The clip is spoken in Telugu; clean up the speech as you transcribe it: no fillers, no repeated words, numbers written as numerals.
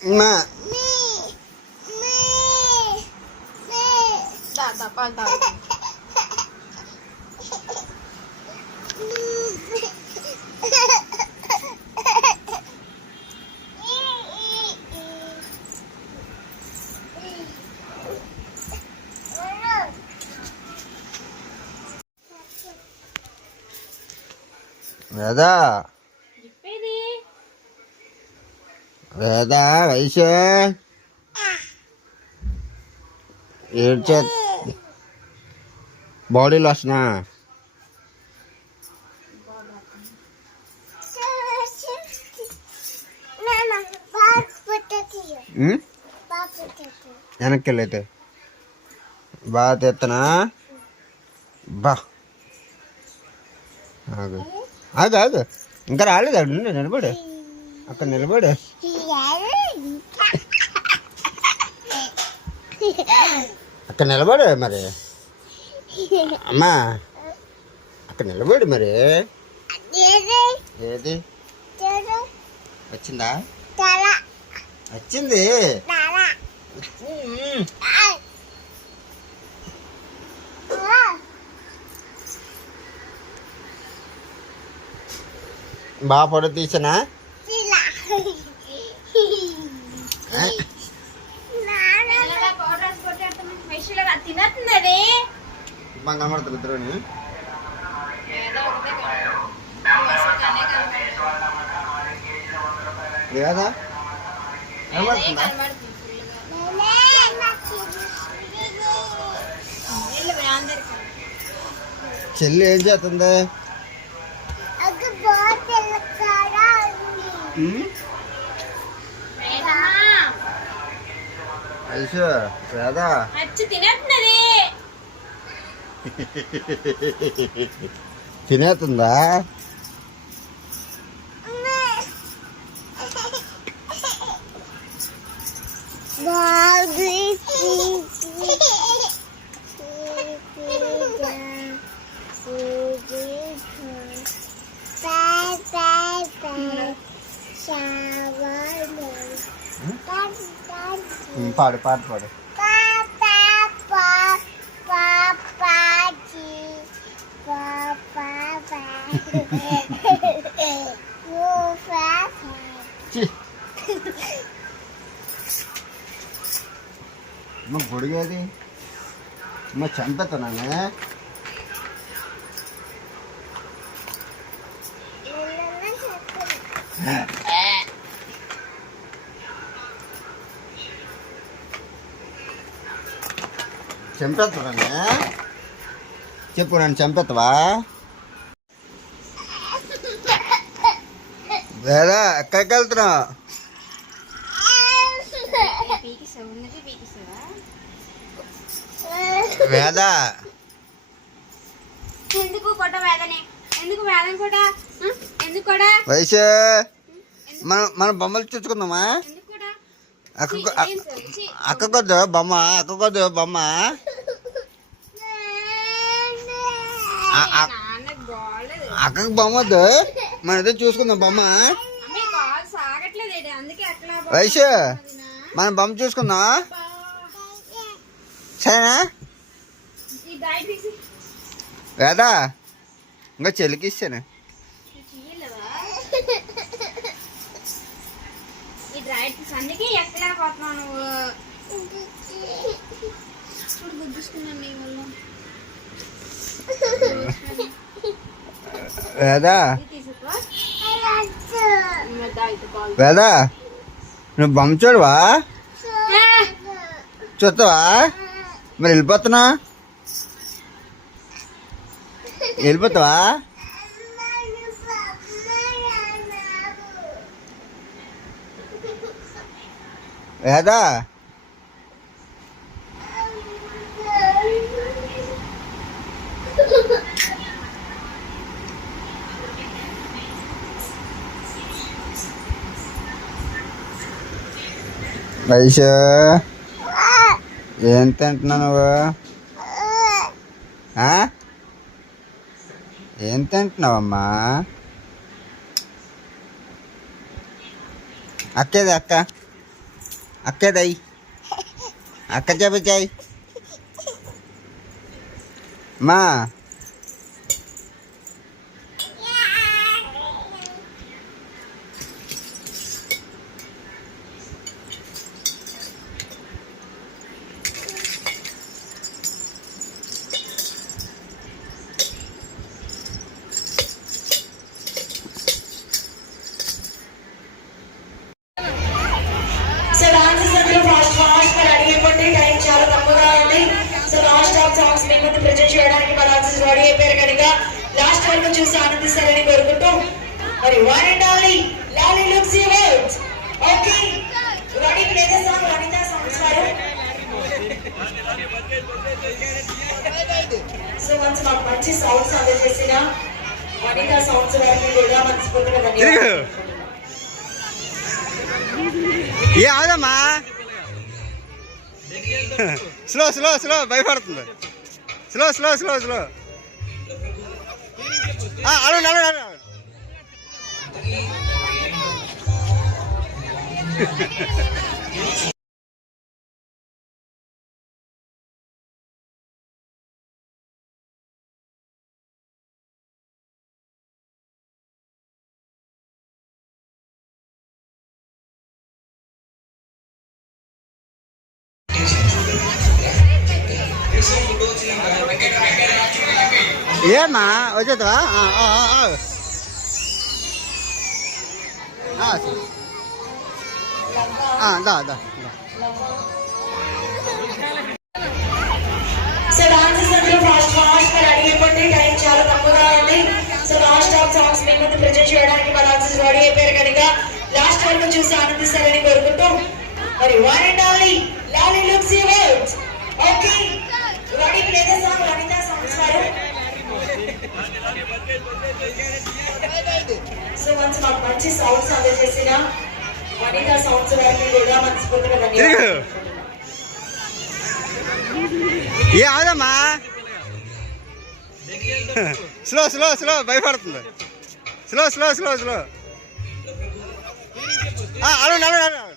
మా వేదా వేదా వయసు ఏడ్చే బాడీలో వస్తున్నా వెనక్కి వెళ్ళైతే బాగా తెత్తనా బా ఆగు ఆగు ఆగు ఇంకా రాలేదు అడు నిలబడు అక్కడ నిలబడు అక్కడ నిలబడు మరి అమ్మా అక్కడ నిలబడు మరి ఏది వచ్చిందా వచ్చింది బాగా ఫోటో తీసానా కనబడుతుంది ఇద్దరుని లేదా కనబడుతుందా చెల్లి ఏం చేస్తుంది ఐసు వేదా తినేస్తుందా పాడు పాడు పాడు మా పొడిగేది మా చంపుతున్నానే చంపేస్తున్నానే చెప్పు నన్ను చంపేస్తావా వేదా ఎక్కడికి వెళ్తున్నావు వేదా ఎందుకు కొట్ట వేదనే ఎందుకు వేదన కూడా ఎందుకు కూడా వయసు మన బొమ్మలు చూసుకుందామా అక్కకొద్దు బొమ్మ అక్కకొద్దు బొమ్మ అక్కకు బొమ్మ వద్దు మన ఇద్దరు చూసుకుందాం బొమ్మ వయసు మన బొమ్మ చూసుకుందాం సరేనా వేదా ఇంకా చెల్లికి ఇస్తాను వేదా వేదా నువ్వు బొమ్మ చూడవా చూస్తావా మరి వెళ్ళిపోతున్నా వెళ్ళిపోతావా వేదా వయసు ఏం తింటున్నావు నువ్వు ఏం తింటున్నావమ్మా అక్కేది అక్క అక్కదై అక్క చెబుతాయి మా సో డాన్సెస్ అందరూ ఫాస్ట్ గా రెడీ అయిపోతే టైం చాలా తక్కువగా ఉంది. సో లాస్ట్ టాప్ సాంగ్స్ మీ ముందు ప్రజెంట్ చేయడానికి మా డాన్సెస్ రెడీ అయిపోయారు కనుక లాస్ట్ వరకు చూసి ఆనందిస్తారని కోరుకుంటూ మరి వన్ అండ్ ఓన్లీ లాలీ looks words okay ready play song Vanitha songs వారు. సో మంచి మాకు మంచి సౌండ్స్ అందజేసిన వనితా సౌండ్స్ వారికి కూడా మనస్ఫూర్తిగా ధన్యవాదాలు. ఏ అవదమ్మా స్లో స్లో స్లో భయపడుతుంది స్లో స్లో స్లో స్లో అడగండి అడగండి ఏమ్మా వచ్చేస్తావా దా దా సో డాన్సెస్ అందరూ ఫాస్ట్ గా రెడీ అయిపోతే టైం చాలా తక్కువగా ఉంది. సో లాస్ట్ టాప్ సాంగ్స్ మీ ముందు ప్రజెంట్ చేయడానికి మా డాన్సెస్ రెడీ అయిపోయారు కనుక లాస్ట్ వరకు చూసి ఆనందిస్తారని కోరుకుంటూ మరి వన్ అండ్ ఓన్లీ లాలీ looks words okay ready play song Vanitha songs వారు. సో మంచి మాకు మంచి సౌండ్స్ అందజేసిన వనితా సౌండ్స్ వారికి కూడా మనస్ఫూర్తిగా ధన్యవాదాలు. ఏ అవదమ్మా స్లో స్లో స్లో భయపడుతుంది స్లో స్లో స్లో స్లో అడగండి అడగండి అడగండి